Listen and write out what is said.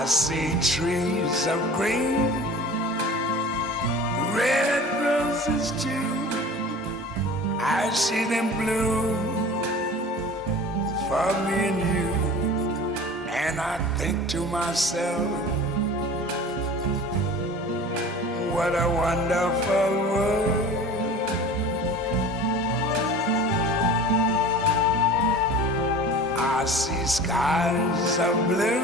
I see trees of green, red roses too. I see them bloom for me and you. And I think to myself, what a wonderful world. I see skies of blue.